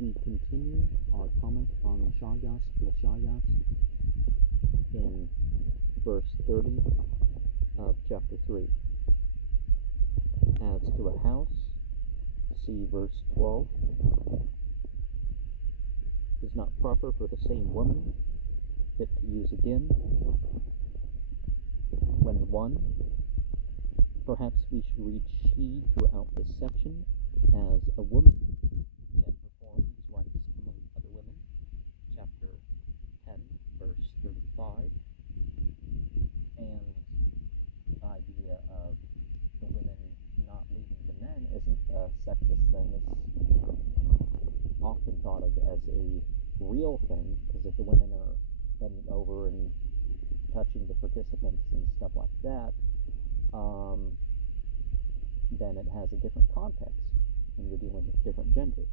we continue our comment on Shayast La Shayast in verse 30 of chapter 3. As to a house, see verse 12, is not proper for the same woman, fit to use again, when one. Perhaps we should read she throughout this section, as a woman can perform these rites among other women. Chapter 10, verse 35. And the idea of the women not leaving the men isn't a sexist thing. It's often thought of as a real thing, because if the women are bending over and touching the participants and stuff like that, then it has a different context when you're dealing with different genders.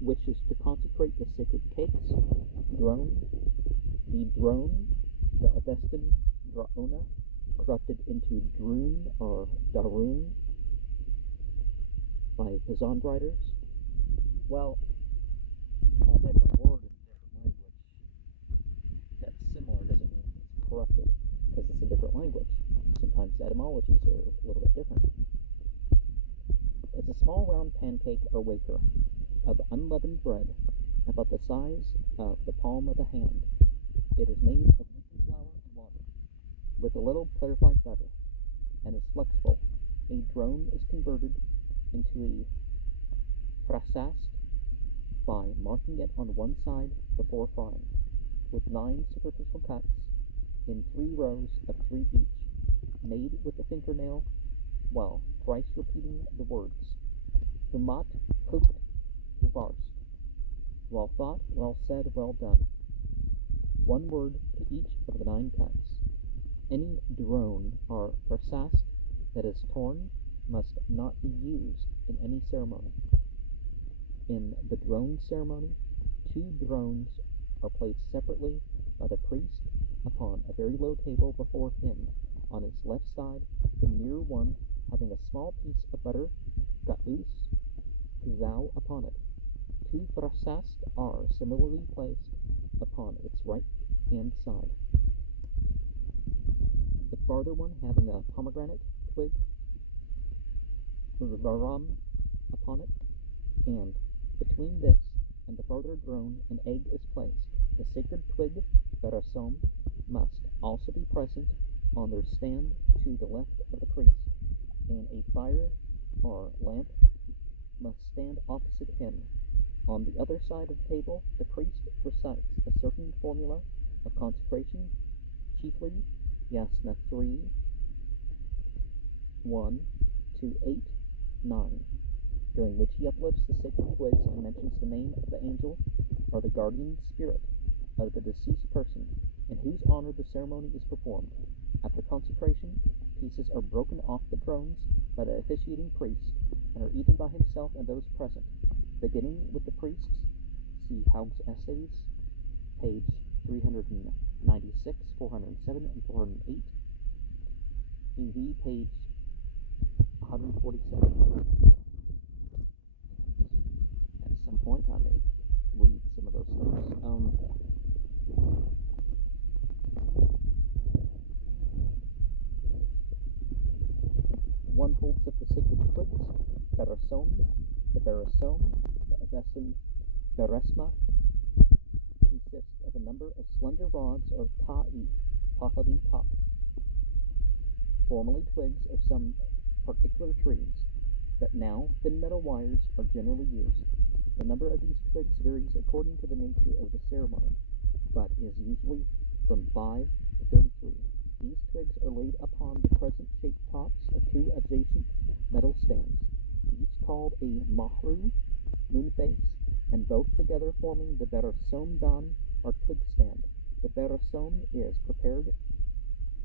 Which is to consecrate the sacred cakes, drone, the Avestan draona, corrupted into droon or daroon by Pazand writers. Well, a different word in a different language that's similar doesn't mean it's corrupted, because it's a different language. Sometimes etymologies are a little bit different. It's a small round pancake or wafer of unleavened bread, about the size of the palm of the hand. It is made of wheaten flour and water, with a little clarified butter, and is flexible. A drone is converted into a frasast by marking it on one side before frying, with 9 superficial cuts in 3 rows of 3 each, made with the fingernail, while thrice repeating the words, Humat, Hukt, Huvarst. Well thought, well said, well done. 1 word to each of the 9 cuts. Any drone or frasast that is torn must not be used in any ceremony. In the drone ceremony, 2 drones are placed separately by the priest upon a very low table before him, on its left side, the near one having a small piece of butter, ga'us, thou upon it. 2 frasast are similarly placed upon its right hand side, the farther one having a pomegranate twig, varam, upon it, and between this and the farther drone an egg is placed. The sacred twig, barasom, must also be present on their stand to the left of the priest, and a fire or lamp must stand opposite him. On the other side of the table, the priest recites a certain formula of consecration, chiefly Yasna 3, 1 to 8, 9, during which he uplifts the sacred twigs and mentions the name of the angel or the guardian spirit of the deceased person, in whose honor the ceremony is performed. After consecration, pieces are broken off the drones by the officiating priest and are eaten by himself and those present, beginning with the priests. See Haug's Essays, page 396, 407, and 408. EV, page 147. At some point I may read some of those things. One holds up the sacred twigs, barasom, the Avestan beresma, consists of a number of slender rods or ta'i, Pahlavi tak, formerly twigs of some particular trees, but now thin metal wires are generally used. The number of these twigs varies according to the nature of the ceremony, but is usually from 5 to 33. These twigs are laid upon the crescent-shaped tops of 2 adjacent metal stands, each called a mahru, moon face, and both together forming the barasom dan or twig stand. The barasom is prepared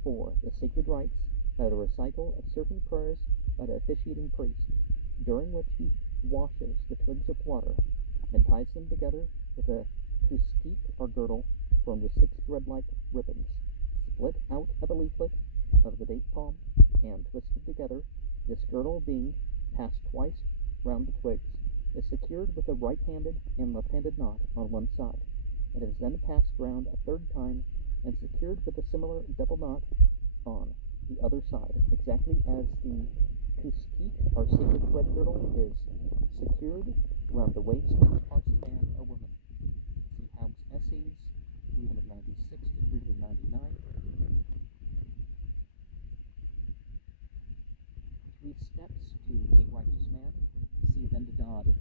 for the sacred rites by the recital of certain prayers by the officiating priest, during which he washes the twigs with water and ties them together with a kustik or girdle formed of 6 thread-like ribbons, split out of a leaflet of the date palm and twisted together. This girdle, being passed twice round the twigs, is secured with a right-handed and left-handed knot on one side. It is then passed round a third time and secured with a similar double knot on the other side, exactly as the kuskik, our sacred thread girdle, is secured round the waist of a Parsi man or woman. See Haug's Essays, 396 to 399. Three steps to a righteous man. See Vendidad,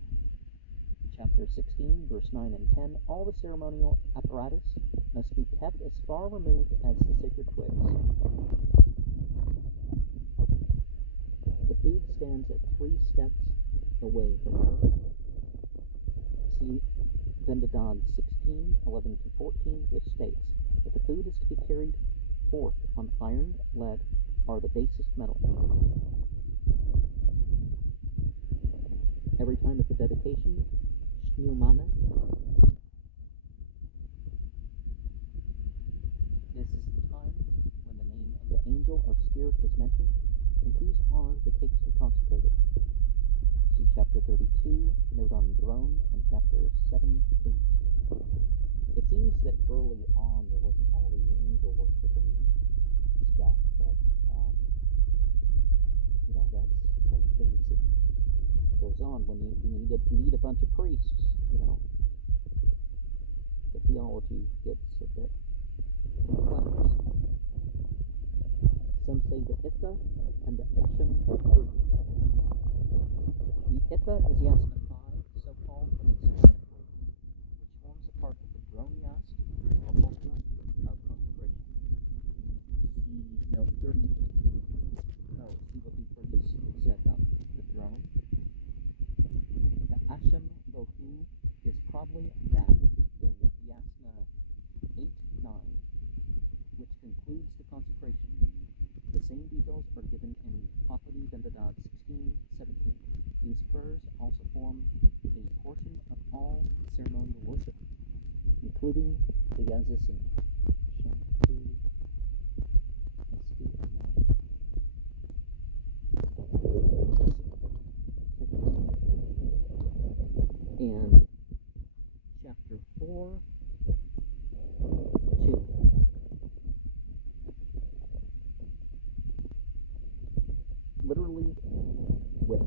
chapter 16, verse 9 and 10. All the ceremonial apparatus must be kept as far removed as the sacred twigs. The food stands at 3 steps away from her. See Vendidad 16, 11 to 14, which states that the food is to be carried forth on iron, lead, or the basest metal. Every time at the dedication, Shnumana, this is the time when the name of the angel or spirit is mentioned, and whose honor the cakes are consecrated. See chapter 32, note on throne, and chapter 7, 8. It seems that early on there wasn't all the angel worship and stuff, but, that's one of the things that goes on when you need a bunch of priests, the theology gets a bit complex. Some say the Itha and the Esham. The Itha is Yasna 5, so called from its Spanish word, which forms a part of the drone yast, or holder of consecration. See note 30. See what the priest said about the drone. The Asham Bohu is probably that in Yasna 8, 9, which concludes the consecration. The same details are given in Pahlavi Vendidad 16, 17. These prayers also form a portion of all ceremonial worship, including the Yazisim. And chapter 4, 2. Literally, width.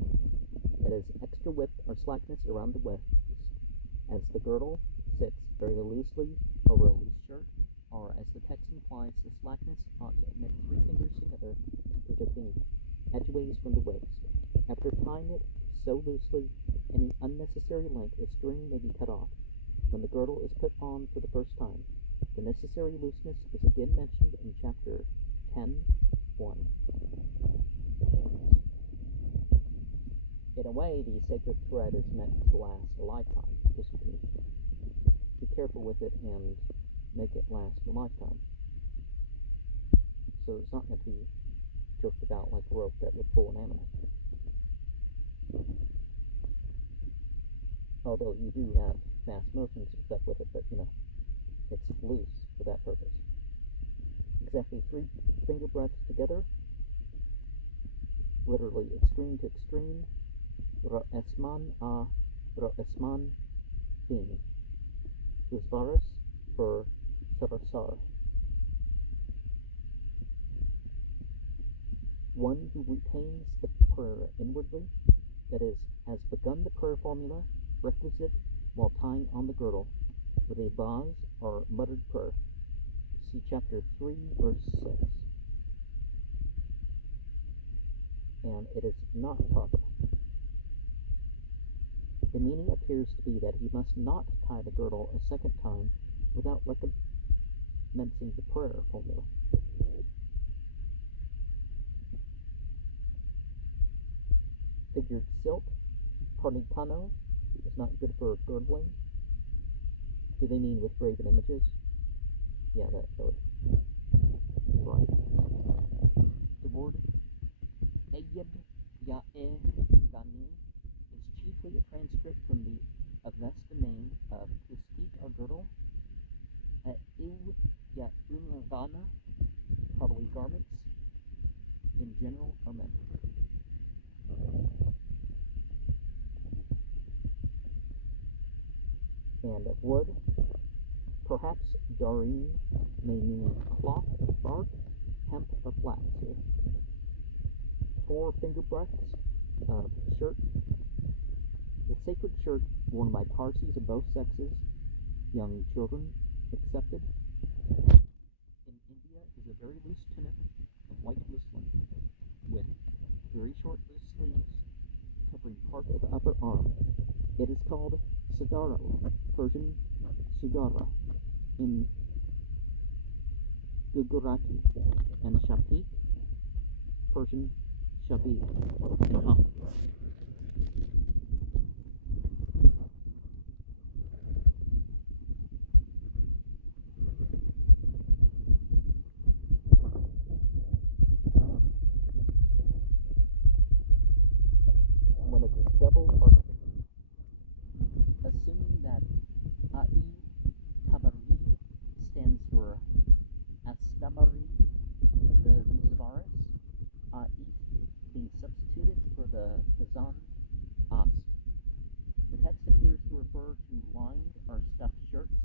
That is, extra width or slackness around the waist, as the girdle sits very loosely over a loose shirt, or as the text implies, the slackness ought to admit 3 fingers together, projecting edgeways from the waist. After tying it so loosely, any unnecessary length of string may be cut off. When the girdle is put on for the first time, the necessary looseness is again mentioned in chapter 10, 1. In a way, the sacred thread is meant to last a lifetime. Just be careful with it and make it last a lifetime. So it's not meant to be jerked about like a rope that would pull an animal. Although you do have fast motions and stuff with it, but it's loose for that purpose. Exactly 3 finger breadths together, literally extreme to extreme. Ra'esman a ra'esman thing. Usvaras for sarasar. One who retains the prayer inwardly, that is, has begun the prayer formula requisite while tying on the girdle with a baz or muttered prayer. See chapter 3, verse 6. And it is not proper. The meaning appears to be that he must not tie the girdle a second time without recommencing the prayer formula. Figured silk, parnitano, is not good for girdling. Do they mean with graven images? Yeah, that would. Right. The word Eyyad Ya'eh Gani is chiefly a transcript from the Avesta name of Kuskik or girdle. E'u Ya'unvana, probably garments. in general are meant. And of wood, perhaps dareen may mean cloth of bark, hemp, or flax here. 4 finger breadths of shirt. The sacred shirt worn by Parsis of both sexes, young children excepted, in India is a very loose tunic of white muslin with very short loose sleeves covering part of the upper arm. It is called sadara, Persian sudara, in Gujarati, and shapik, Persian shabik. When it is double articulated, assuming that ai tabari stands for astabari, the Zavaris, ait being substituted for the Kazan ast. The text appears to refer to lined or stuffed shirts,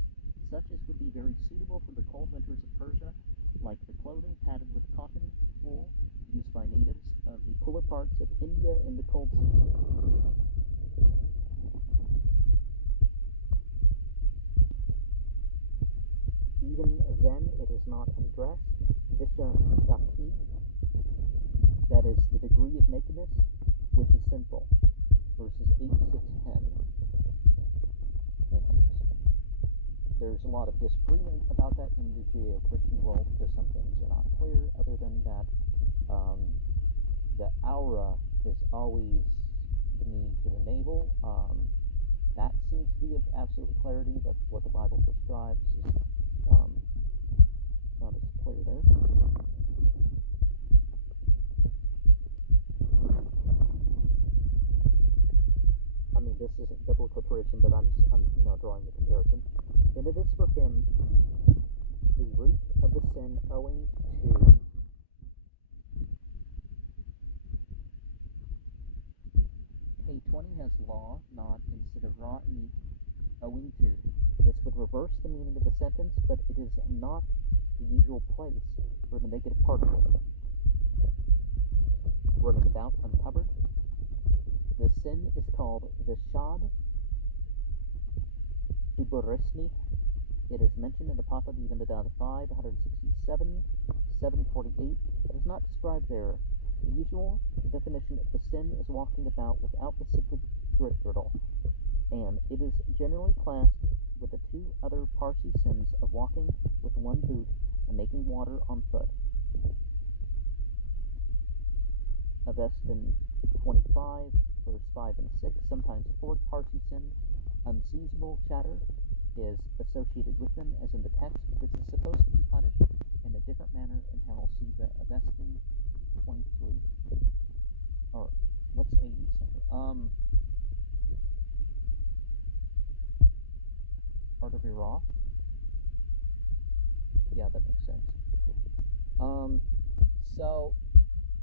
such as would be very suitable for the cold winters of Persia, like the clothing padded with cotton wool used by natives of the cooler parts of India in the cold season. Even then, it is not undressed. Visha Daki, that is the degree of nakedness, which is sinful, verses 8 to 10. And there's a lot of disagreement about that in the Judeo-Christian world, because some things are not clear, other than that the aura is always the knee to the navel. That seems to be of absolute clarity, but what the Bible prescribes is not as clear there. I mean, this isn't biblical tradition, but I'm drawing the comparison. Then it is for him a root of the sin owing to K20 has law, not instead of ra'i, owing to. This would reverse the meaning of the sentence, but it is not the usual place for the negative particle. Running about uncovered. The sin is called Vishad Duborisni. It is mentioned in the Pahlavi Vendada 5, 167, 748. It is not described there. The usual definition of the sin is walking about without the sacred girdle, and it is generally classed with the 2 other Parsi sins of walking with one boot and making water on foot. Avestan 25, verse 5 and 6, sometimes the 4th Parsi sin, unseasonable chatter, is associated with them, as in the text. This is supposed to be punished in a different manner in hell. See the Avestan 23. Or, what's AE center? Art of Iraq? Yeah, that makes sense. So,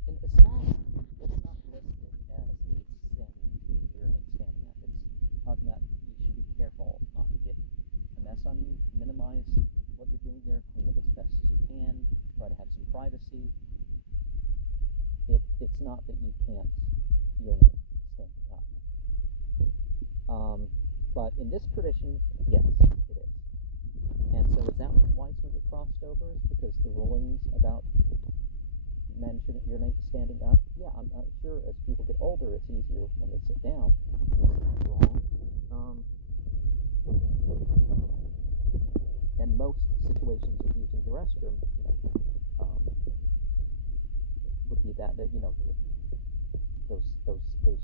in Islam, it's not listed as a sin to urinate standing up. It's talking about you should be careful not to get a mess on you, minimize what you're doing there, clean up as best as you can, try to have some privacy. It's not that you can't urinate standing up. But in this tradition, yes, it is. And so is that why some of it crossed over? Is because the rulings about men shouldn't urinate standing up? Yeah, I'm sure as people get older, it's easier when they sit down. Wrong. And most situations of using the restroom, would be that those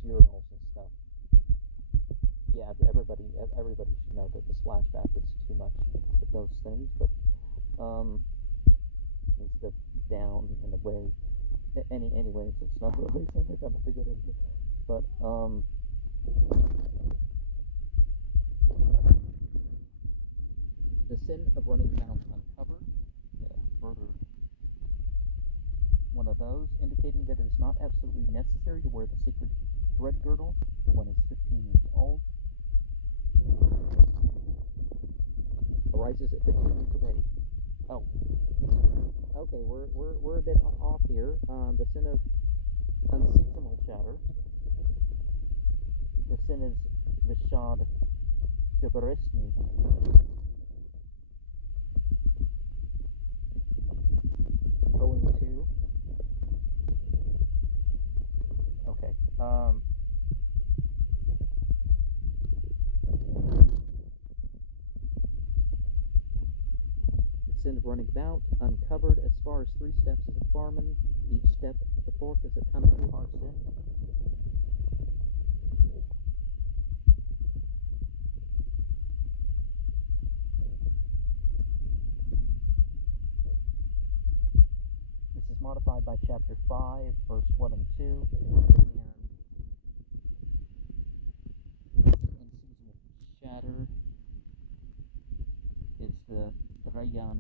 urinals and stuff. Yeah, everybody should know that the splashback is too much for those things, but instead of down and away, anyways, it's not really something I'm to get into. But the sin of running out uncovered, further one of those, indicating that it is not absolutely necessary to wear the sacred thread girdle till one is 15 years old. Arises at 15 years of age. Oh, okay, we're a bit off here. The sin of unseasonal chatter. The sin is Vishad Doberesny. Going to. Okay. The sin of running about, uncovered as far as 3 steps as a barman. Each step of the 4th is a Tanapuhar sin. This is modified by chapter 5, verse 1 and 2, and unseasonal chatter is the Drayan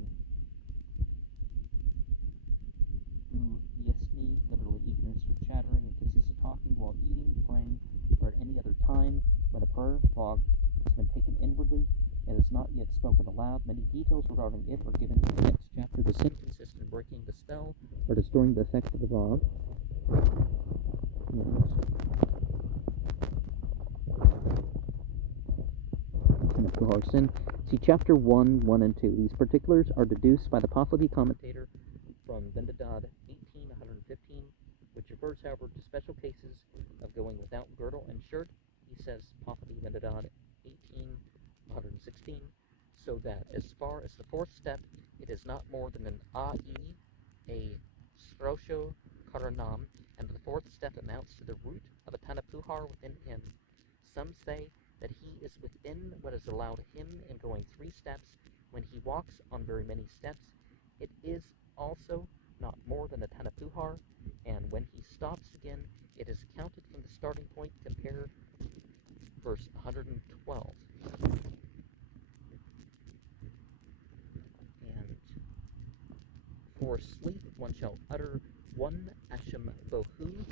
Yesni, literally ignorance or chattering. It consists of talking while eating, praying, or at any other time when a prayer log has been taken inwardly and is not yet spoken aloud. Many details regarding it are given in the next chapter. The sin consists in breaking the spell or destroying the effect of the log. And Puhar sin. See chapter 1, 1 and 2. These particulars are deduced by the Pahlavi commentator from Vendadad 1815, which refers, however, to special cases of going without girdle and shirt. He says, Pahlavi Vendadad 1816, so that as far as the 4th step, it is not more than an a srosho karanam, and the 4th step amounts to the root of a tanapuhar within him. Some say that he is within what is allowed him in going 3 steps. When he walks on very many steps, it is also not more than a tanapuhar, and when he stops again, it is counted from the starting point. Compare verse 112. And for sleep, one shall utter 1 asham bohu,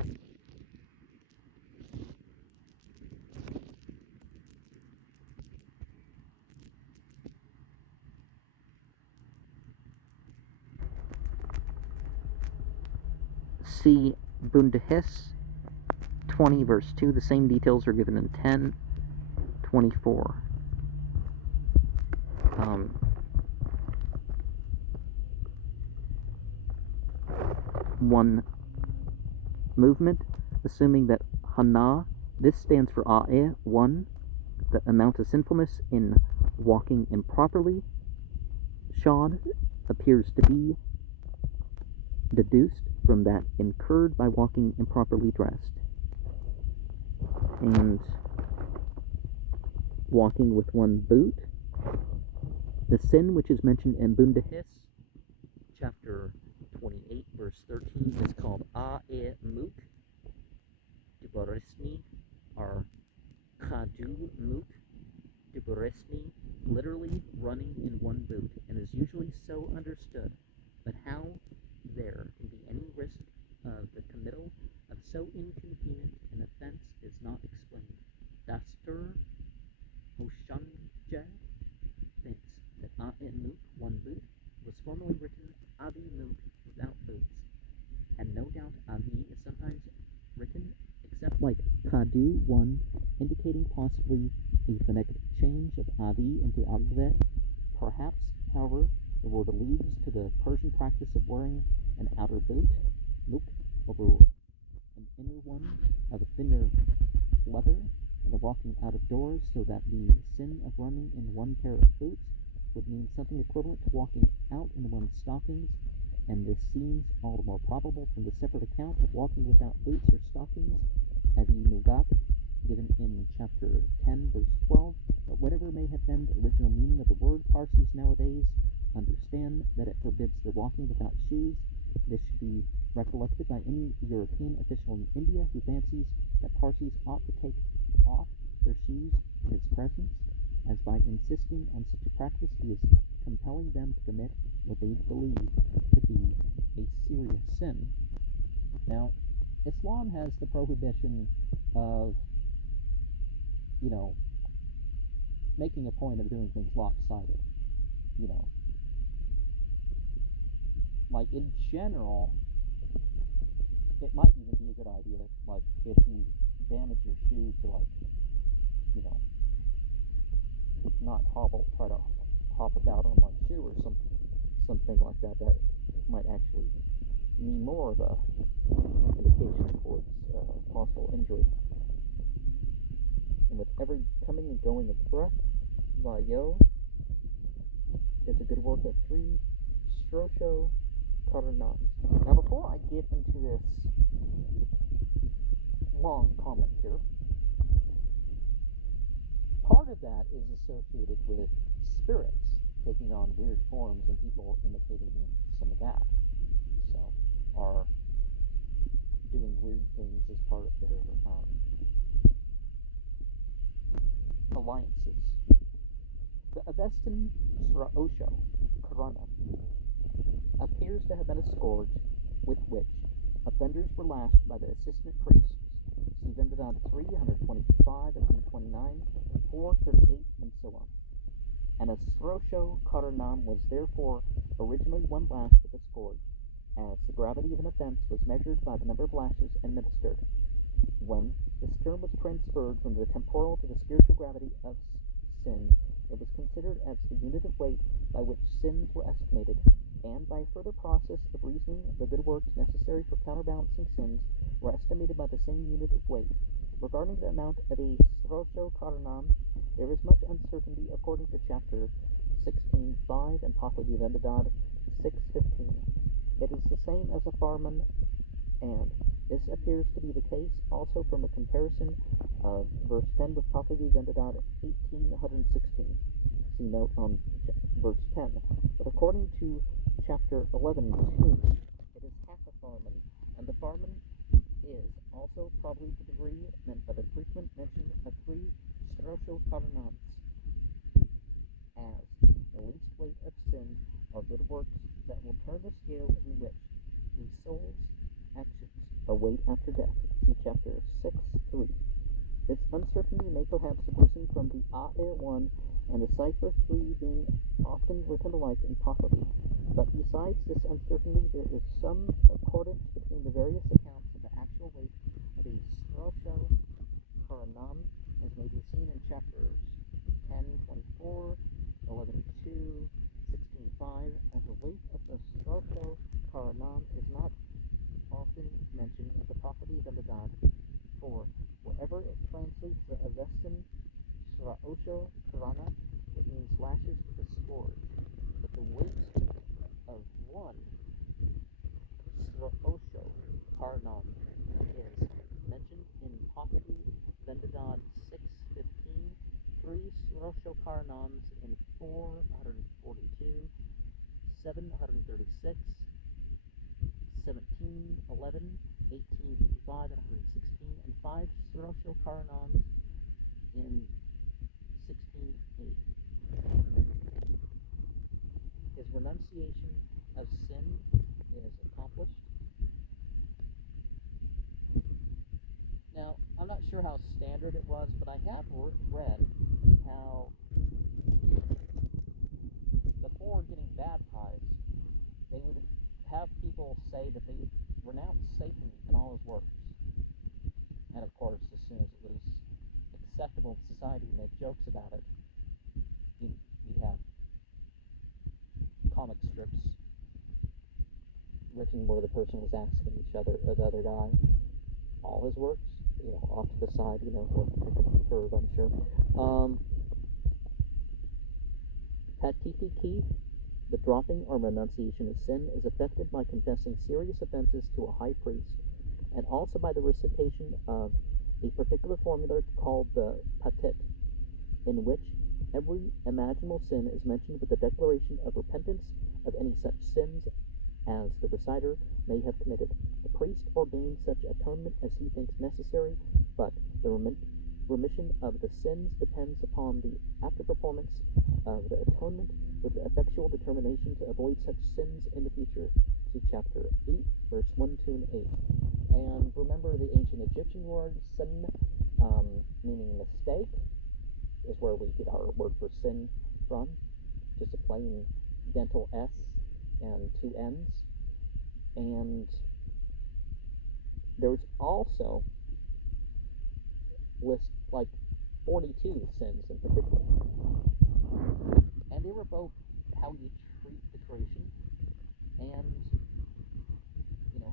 see Bundahis 20 verse 2. The same details are given in 10:24. One movement, assuming that Hana, this stands for A'e, 1, the amount of sinfulness in walking improperly. Shad appears to be deduced from that incurred by walking improperly dressed. And walking with 1 boot. The sin which is mentioned in Bundahis, chapter 28, verse 13, is called A'e Muk, Dubarisni, or Khadu Muk, Dubarisni, literally running in 1 boot, and is usually so understood. But how there can be any risk of the committal of so inconvenient an offense is not explained. Dastur Hoshanja thinks that A'e Muk, 1 boot, was formerly written Avi Muk, without boots, and no doubt Avi is sometimes written, except like Khadu 1, indicating possibly a phonetic change of Avi into Agve. Perhaps, however, the word alludes to the Persian practice of wearing an outer boot, muk, over an inner one of a thinner leather, and of walking out of doors, so that the sin of running in 1 pair of boots would mean something equivalent to walking out in one's stockings, and this seems all the more probable from the separate account of walking without boots or stockings, Avi Nugat, given in chapter 10, verse 12. But whatever may have been the original meaning of the word, Parsis nowadays understand that it forbids the walking without shoes. This should be recollected by any European official in India who fancies that Parsis ought to take off their shoes in his presence, as by insisting on such a practice he is compelling them to commit what they believe to be a serious sin. Now, Islam has the prohibition of, you know, making a point of doing things lopsided. You know, like in general, it might even be a good idea, like if you damage your shoe to like, you know, not try to hop about on one shoe or something like that. That might actually mean more of a indication towards possible injury. And with every coming and going of breath, Vayo is a good work of 3 Strosho Karanans. Now, before I get into this long comment here, part of that is associated with spirits taking on weird forms and people imitating some of that. So, are doing weird things as part of their alliances. The Avestan Sraosho Karana appears to have been a scourge with which offenders were lashed by the assistant priests. See Vendidad 3, 125, 129, 438, and so on. And a Srosho Karanam was therefore originally one lash with a scourge, as the gravity of an offense was measured by the number of lashes administered. When this term was transferred from the temporal to the spiritual gravity of sin, it was considered as the unit of weight by which sins were estimated, and by a further process of reasoning, the good works necessary for counterbalancing sins were estimated by the same unit of weight. Regarding the amount of a Srosho Karanam, there is much uncertainty according to chapter 16.5 and Pahlavi Vendidad 6.15. It is the same as a Farman, and this appears to be the case also from a comparison of verse 10 with Pahlavi Vendidad 18.116. See note on verse 10. But according to chapter 11.2, it is half a Farman, and the Farman is also probably the degree of improvement mentioned of 3 Srosho Karanams, as the least weight of sin are good works that will turn the scale in which the soul's actions are weighed after death. See chapter 6.3. This uncertainty may perhaps have arisen from the AE1 and the cipher 3 being often written alike in Pahlavi. But besides this uncertainty, there is some accordance between the various accounts of the actual weight of a Srosho Karanam, as may be seen in chapters 10.24, 11.2, 16.5, and the weight of the Srosho Karanam is not often mentioned in the Pahlavi Vendidad, for wherever it translates the Avestan Sraosho Karana, it means lashes with a scourge. But the weight of 1 Sraosho Karanam is mentioned in Pahlavi Vendidad 6.15, 3 Srosho Karanams in 442, 736, 17, 11, 1855, and 116, and 5 Srosho Karanams in 16.8. His renunciation of sin is accomplished. Now, I'm not sure how standard it was, but I have read how before getting baptized, they would have people say that they renounced Satan and all his works. And of course, as soon as it was acceptable in society to make jokes about it, you'd have comic strips written where the person was asking the other guy, all his works, off to the side, where it could be heard, I'm sure. Patipiki, the dropping or renunciation of sin, is effected by confessing serious offenses to a high priest, and also by the recitation of a particular formula called the patit, in which every imaginable sin is mentioned with the declaration of repentance of any such sins as the reciter may have committed. The priest ordains such atonement as he thinks necessary, but the remission of the sins depends upon the after performance of the atonement with the effectual determination to avoid such sins in the future. See chapter 8, verse 1, 2, and 8. And remember the ancient Egyptian word sin, meaning mistake, is where we get our word for sin from. Just a plain dental S and two N's. And there's also list like 42 sins in particular. And they were both how you treat the creation and,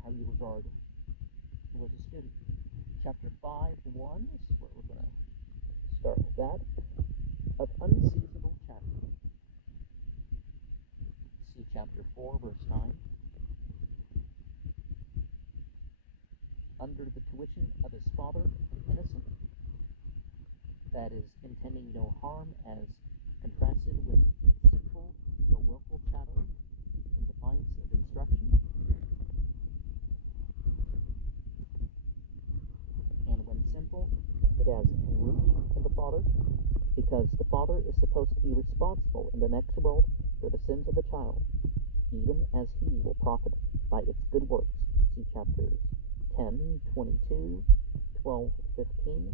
how you regard religious duty. Chapter 5:1 is where we're going to start with that. Of unseasonable chatter. See chapter 4, verse 9. Under the tuition of his father, innocent, that is, intending no harm, as contrasted with sinful or willful chatter in defiance of instruction. And when sinful, it has root in the father, because the father is supposed to be responsible in the next world for the sins of the child, even as he will profit by its good works. See chapters 10, 22, 12, 15.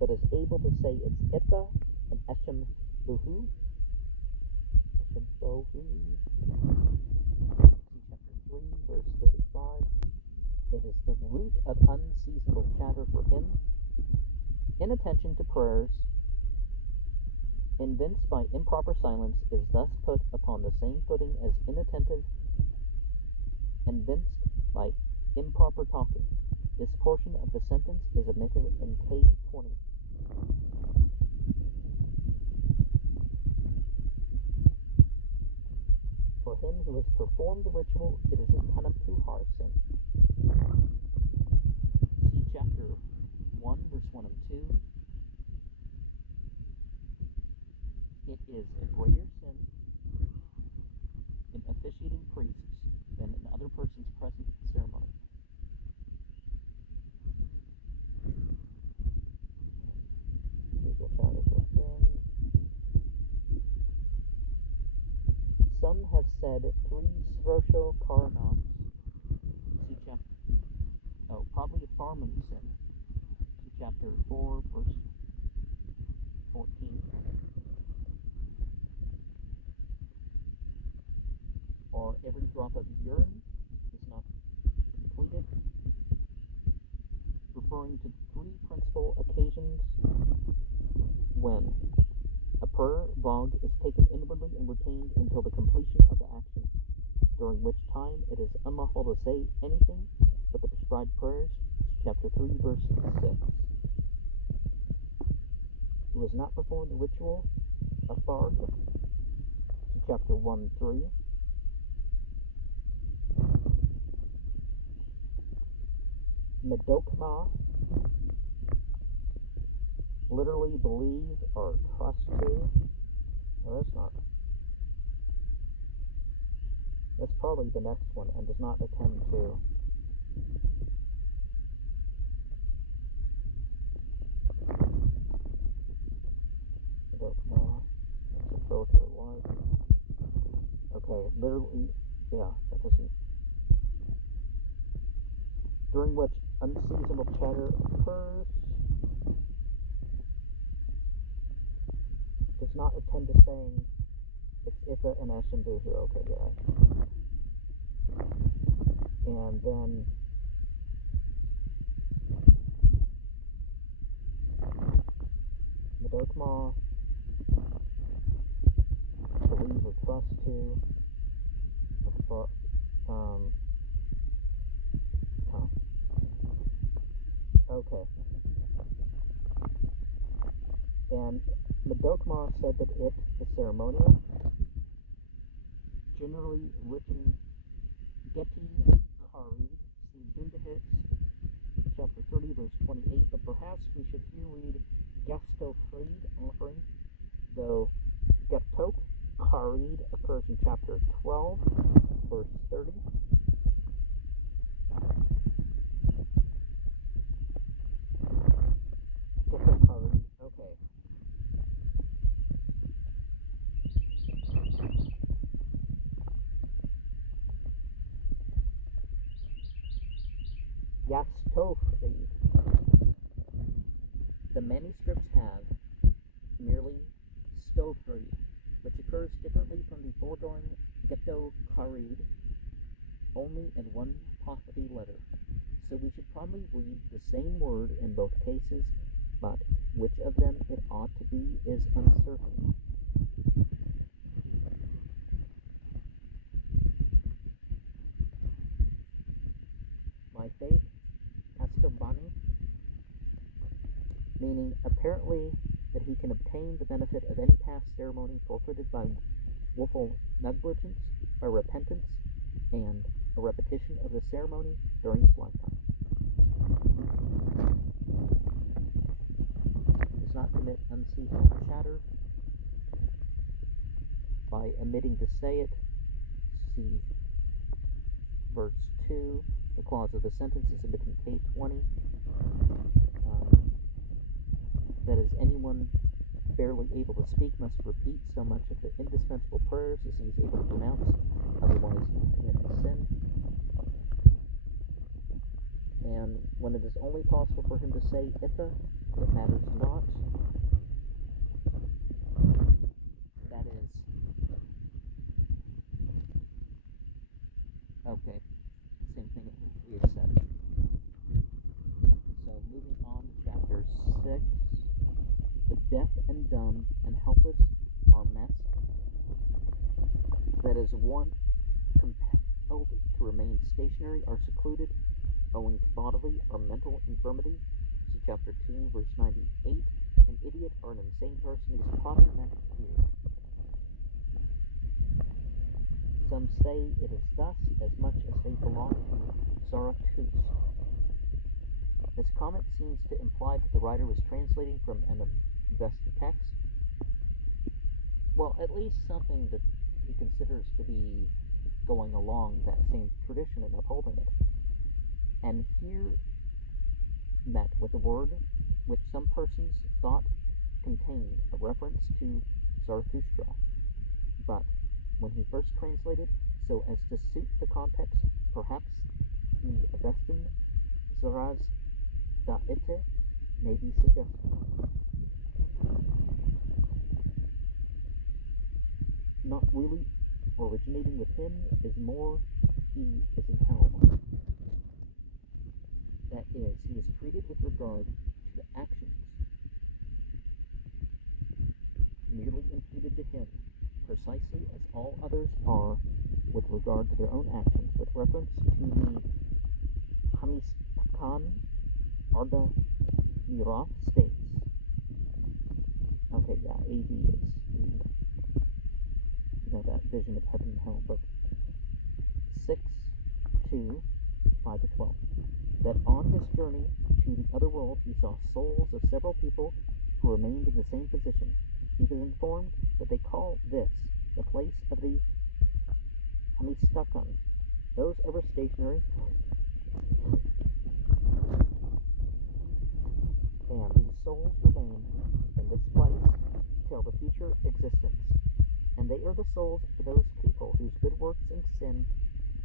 But is able to say its Itha and Eshem Buhu. Eshem Bohu. See chapter 3, verse 35. It is the root of unseasonable chatter for him. Inattention to prayers, evinced by improper silence, is thus put upon the same footing as inattentive, evinced by improper talking. This portion of the sentence is omitted in K20. For him who has performed the ritual, it is a Kanapuhar sin. See chapter 1, verse 1 and 2. It is a greater sin in officiating priests than in other persons present at the ceremony. Usual chatter for him. Some have said 3 Srosho Karanams. See chapter. Oh, probably a Farman sin. See chapter 4, verse 14. Or every drop of urine is not completed, referring to 3 principal occasions when a prayer vog is taken inwardly and retained until the completion of the action, during which time it is unlawful to say anything but the prescribed prayers. Chapter 3, verse 6. Who has not performed the ritual, a tharg. Chapter 1:3. Medokma, literally believe or trust to. No, that's not. That's probably the next one, and does not attend to. Medokma, that's a filter like. Okay, literally, yeah, that doesn't. During which unseasonable chatter occurs, does not attend to saying it's Itha and Eshem Buhu. Okay, yeah. And then Medokma, believe or trust to. Okay. And Medokma said that it, the ceremonial, generally written Geti Karid, see Dundahits, chapter 30, verse 28, but perhaps we should here read Gasto Fried offering, though Gatok Karid occurs in chapter 12, verse 30. Gatok Karid, okay. Shayastofried. The manuscripts have merely stofried, which occurs differently from the foregoing Ghetto-Karid, only in one Pahlavi letter. So we should probably read the same word in both cases, but which of them it ought to be is uncertain. My faith, Astobani, meaning apparently that he can obtain the benefit of any past ceremony forfeited by willful negligence or repentance, and a repetition of the ceremony during his lifetime. Does not commit unceasing chatter by omitting to say it. See verse 2. The clause of the sentence is in between K20. That is, anyone barely able to speak must repeat so much of the indispensable prayers as he is able to pronounce, otherwise he will commit a sin. And when it is only possible for him to say Itha, it matters not. That is, okay, same thing we have said. So moving on to chapter 6. The deaf and dumb and helpless are messed. That is, one compelled to remain stationary are secluded owing to bodily or mental infirmity. See chapter 2, verse 98. An idiot or an insane person is problematic here. Some say it is thus as much as they belong to Zoroastrianism. This comment seems to imply that the writer was translating from an Avesta text. Well, at least something that he considers to be going along that same tradition and upholding it. And here met with a word which some persons thought contained a reference to Zarathustra, but when he first translated so as to suit the context, perhaps the Avestan Zaraz Da'ite may be suggested. Not really originating with him is more he is in hell. That is, he is treated with regard to the actions merely imputed to him, precisely as all others are with regard to their own actions, with reference to the Hamistakan Arda Miraf states. Okay, yeah, AD is that vision of heaven and hell, book 6, 2, 5 to 12. That on his journey to the other world he saw souls of several people who remained in the same position. He was informed that they call this the place of the Hamistakan, those ever stationary, and these souls remain in this place till the future existence. And they are the souls of those people whose good works and sin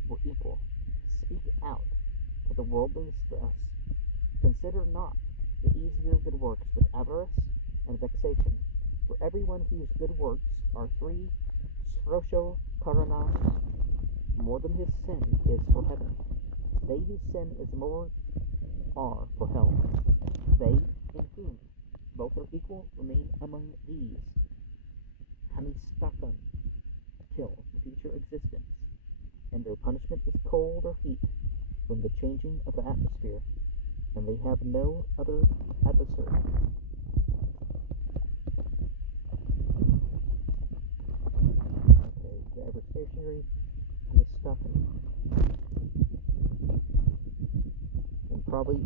were equal. Speak out to the worldlings thus: consider not the easier good works with avarice and vexation, for everyone whose good works are 3 Srosho Karanas, more than his sin is for heaven. They whose sin is more are for hell. They in whom both are equal remain among these Hamistakan till future existence, and their punishment is cold or heat from the changing of the atmosphere, and they have no other adversary. Okay, the ever stationary Hamistakan. And probably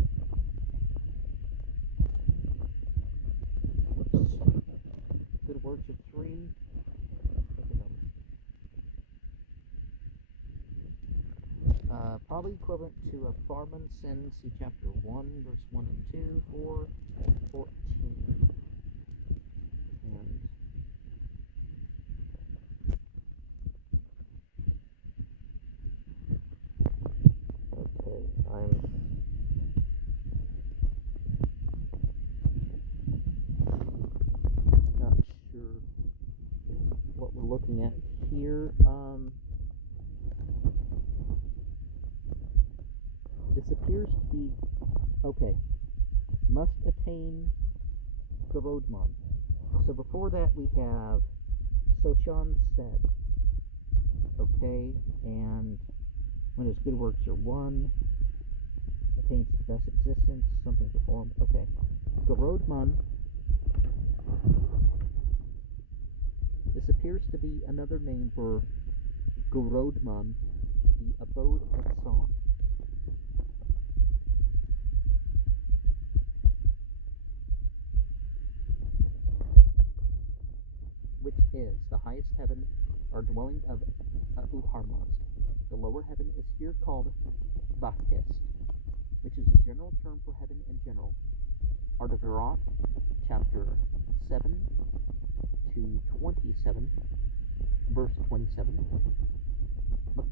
good works of 3. Probably equivalent to a Farman sin, see chapter 1, verse 1 and 2, 4, 14. And okay, I'm here. This appears to be okay. Must attain Gorodman. So before that we have Soshan said. Okay, and when his good works are won, attains the best existence, something performed. Okay. Gorodman. This appears to be another name for Gorodman, the abode of song. Which is the highest heaven, or dwelling of Uharmaz. The lower heaven is here called Bahist, which is a general term for heaven in general. Artavirat, chapter 7 to 27, verse 27. Look,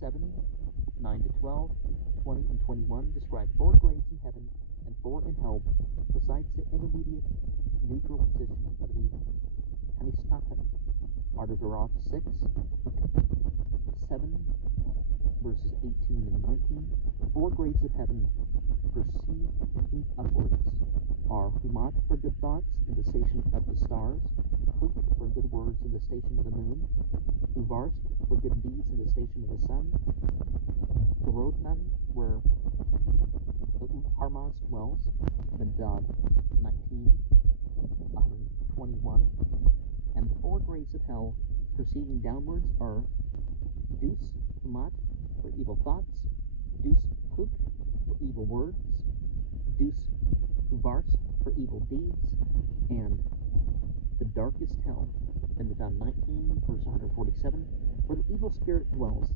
7, 9 to 12, 20 and 21 describe 4 grades in heaven and 4 in hell, besides the intermediate neutral position of the Hanistakan. Artavirat 6, 7, verses 18 and 19. 4 grades of heaven proceeding upwards are Humat for good thoughts in the station of the stars, Huk for good words in the station of the moon, Uvarst for good deeds in the station of the sun, Gorodnan, where Harmaz dwells, Vendad 19, 121, and the 4 grades of hell proceeding downwards are Deus Humat for evil thoughts, Deus Huk for evil words, Deus Uvarst for evil deeds, and the darkest hell, Vendad 19, verse 147, where the evil spirit dwells.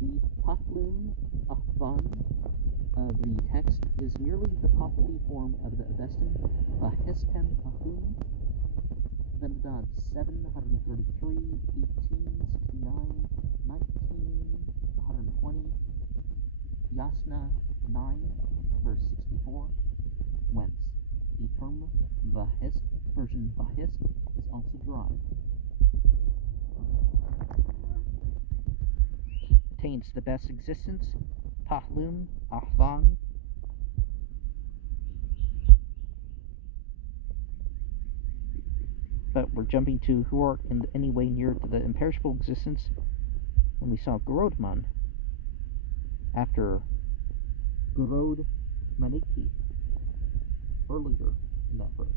The Pahlum Ahvan of the text is merely the Pahlavi form of the Avestan Bahestem Ahum, Vendad 7, 133, 18, 69, 19, 120, Yasna 9, verse 64, whence the term Vahist, version Vahist, is also derived. Attains the best existence, Pahlum Ahvan. But we're jumping to who aren't in any way near to the imperishable existence, and we saw Gorodman after Gorod Maniki earlier in that verse.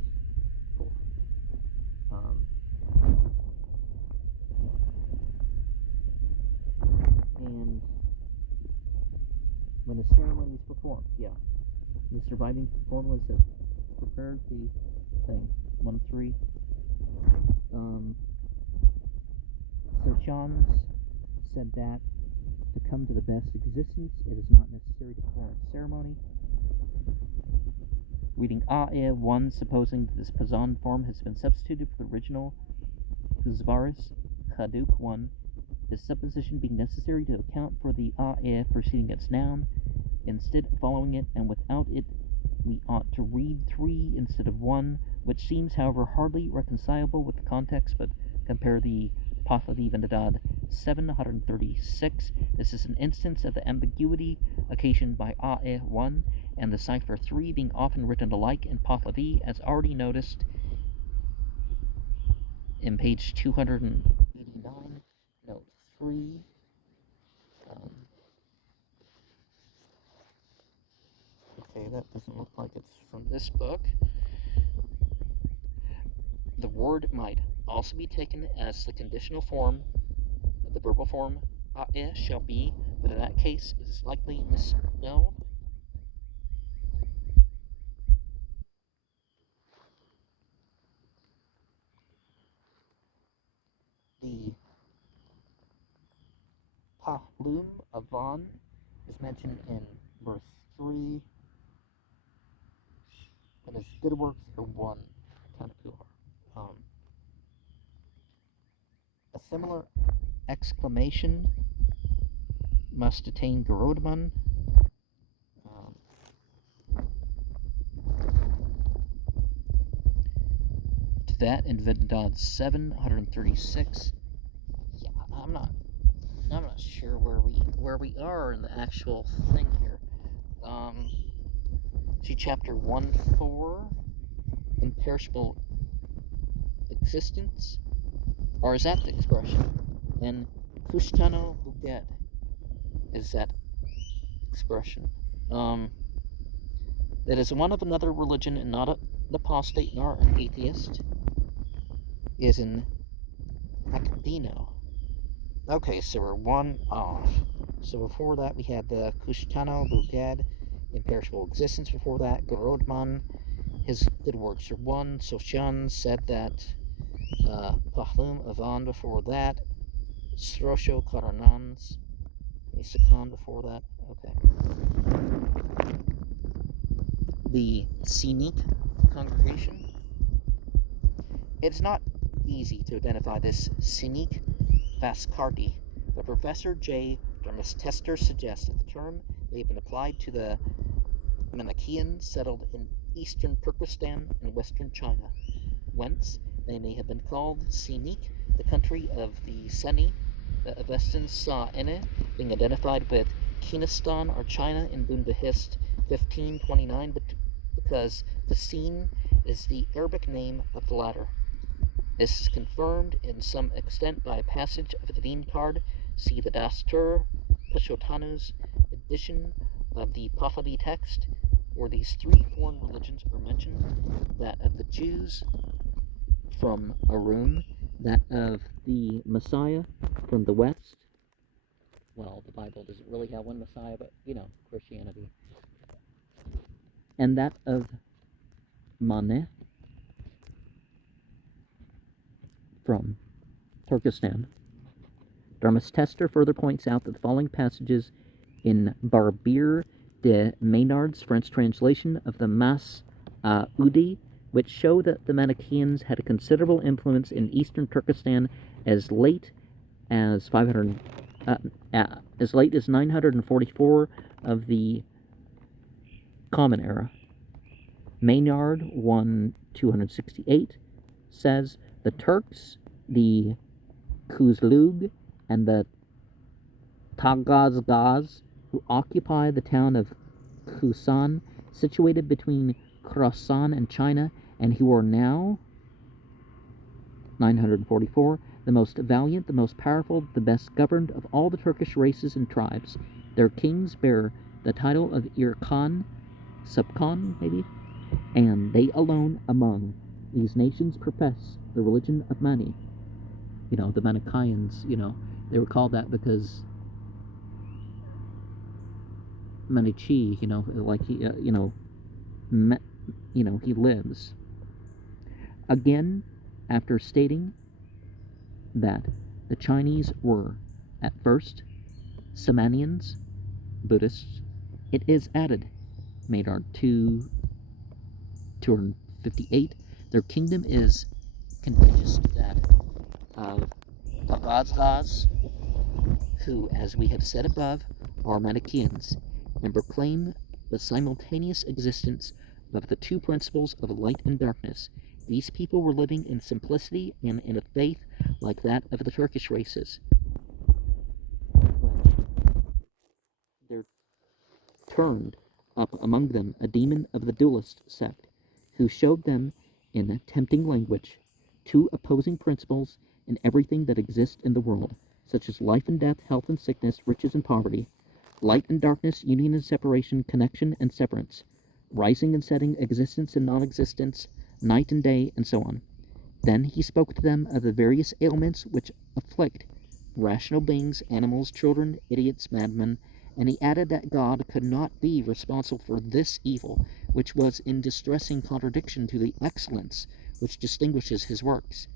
And when a ceremony is performed, the surviving formalists have prepared the thing. 1 of 3. So Shans said that to come to the best existence, it is not necessary to perform a ceremony. Reading A'e 1, supposing that this Pazan form has been substituted for the original Huzvaris Chaduk 1, this supposition being necessary to account for the A'e preceding its noun, instead following it, and without it, we ought to read 3 instead of 1, which seems, however, hardly reconcilable with the context, but compare the Pahlavi Vendad 736. This is an instance of the ambiguity occasioned by A'e 1 and the cipher 3 being often written alike in Pahlavi, as already noticed in page 289, note 3. Okay, that doesn't look like it's from this book. The word might also be taken as the conditional form of the verbal form A'e shall be, but in that case it is likely misspelled. The Pahlum Avan is mentioned in verse 3, and his good works are 1 Tanakuhar. A similar exclamation must attain Gorodman. To that in Vendad 7, 136, I'm not sure where we are in the actual thing here. See chapter 1-4, imperishable existence, or is that the expression? And Kushtano Buged is that expression. That is one of another religion and not an apostate nor an atheist, is in Akdino. Okay, so we're one off. So before that we had the Kushtano Buged, imperishable existence. Before that, Gorodman, his good works are one. Soshan said that. Pahlum Avan before that. Srosho Karanans. Isakan before that. Okay. The Sinik congregation. It's not easy to identify this Sinik Vaskarti, but Professor J. Dermestester suggests that the term may have been applied to the Manichaeans settled in eastern Turkestan and western China, whence they may have been called Sinik, the country of the Seni. The Avestans saw Ene being identified with Kinistan or China in Bundahist 1529 because the Sin is the Arabic name of the latter. This is confirmed in some extent by a passage of the Din card. See the Dastur Peshotanu's edition of the Pahlavi text, where these three foreign religions are mentioned: that of the Jews from Arum, that of the Messiah from the West. Well, the Bible doesn't really have one Messiah, but, Christianity. And that of Mane from Turkestan. Dermestester further points out that the following passages in Barbier de Maynard's French translation of the Mas Udi, which show that the Manichaeans had a considerable influence in eastern Turkestan as late as 944 of the Common Era. Maynard 1:268 says the Turks, the Kuzlug, and the Tagazgaz, who occupy the town of Kusan, situated between Khorasan and China, and who are now 944, the most valiant, the most powerful, the best governed of all the Turkish races and tribes. Their kings bear the title of Irkhan, Subkhan, maybe, and they alone among these nations profess the religion of Mani. The Manichaeans, they were called that because Manichi, like he, he lives. Again, after stating that the Chinese were, at first, Samanians, Buddhists, it is added, Maynard 258, their kingdom is contiguous to that of Tagazgaz, who, as we have said above, are Manichaeans, and proclaim the simultaneous existence of the two principles of light and darkness. These people were living in simplicity and in a faith like that of the Turkish races. When there turned up among them a demon of the dualist sect, who showed them, in tempting language, two opposing principles in everything that exists in the world, such as life and death, health and sickness, riches and poverty, light and darkness, union and separation, connection and severance, rising and setting, existence and non-existence, night and day, and so on. Then he spoke to them of the various ailments which afflict rational beings, animals, children, idiots, madmen, and he added that God could not be responsible for this evil, which was in distressing contradiction to the excellence which distinguishes his works,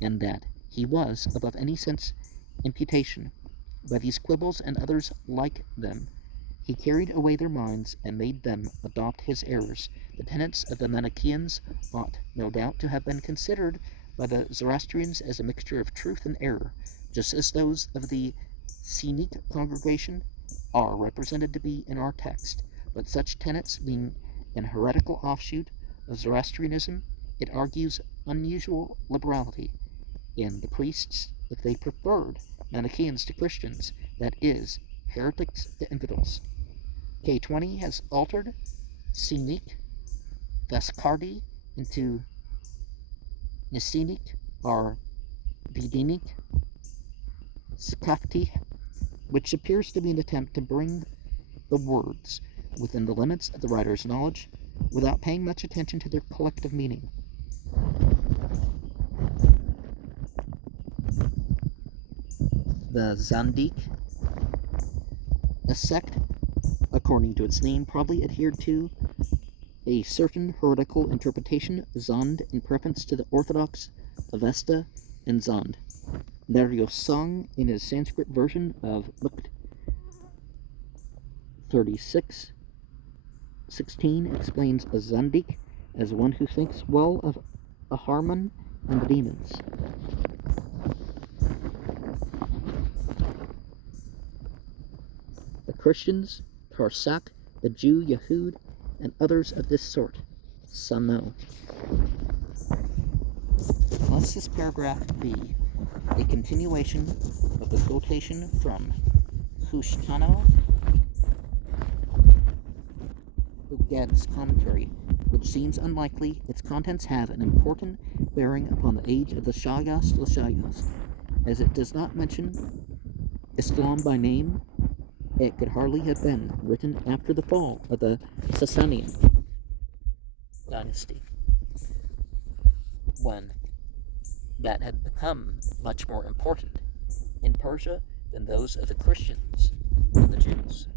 and that he was above any sense imputation. By these quibbles and others like them, he carried away their minds and made them adopt his errors. The tenets of the Manichaeans ought, no doubt, to have been considered by the Zoroastrians as a mixture of truth and error, just as those of the Sinik congregation are represented to be in our text. But such tenets being an heretical offshoot of Zoroastrianism, it argues unusual liberality in the priests if they preferred Manichaeans to Christians, that is, heretics to infidels. K20 has altered Scenic, Vescardi into Nicenic or Vedenic, Skafti, which appears to be an attempt to bring the words within the limits of the writer's knowledge without paying much attention to their collective meaning. The Zandik, a sect, according to its name, probably adhered to a certain heretical interpretation, Zond, in preference to the orthodox Avesta and Zond. Naryosang, in his Sanskrit version of Book 36:16, explains a Zandik as one who thinks well of Aharman and the demons. The Christians, Tarsak, the Jew Yehud, and others of this sort. Some know. Must this paragraph be a continuation of the quotation from Hushtano, Ugad's commentary, which seems unlikely? Its contents have an important bearing upon the age of the Shayast La Shayast, as it does not mention Islam by name. It could hardly have been written after the fall of the Sasanian dynasty, when that had become much more important in Persia than those of the Christians and the Jews.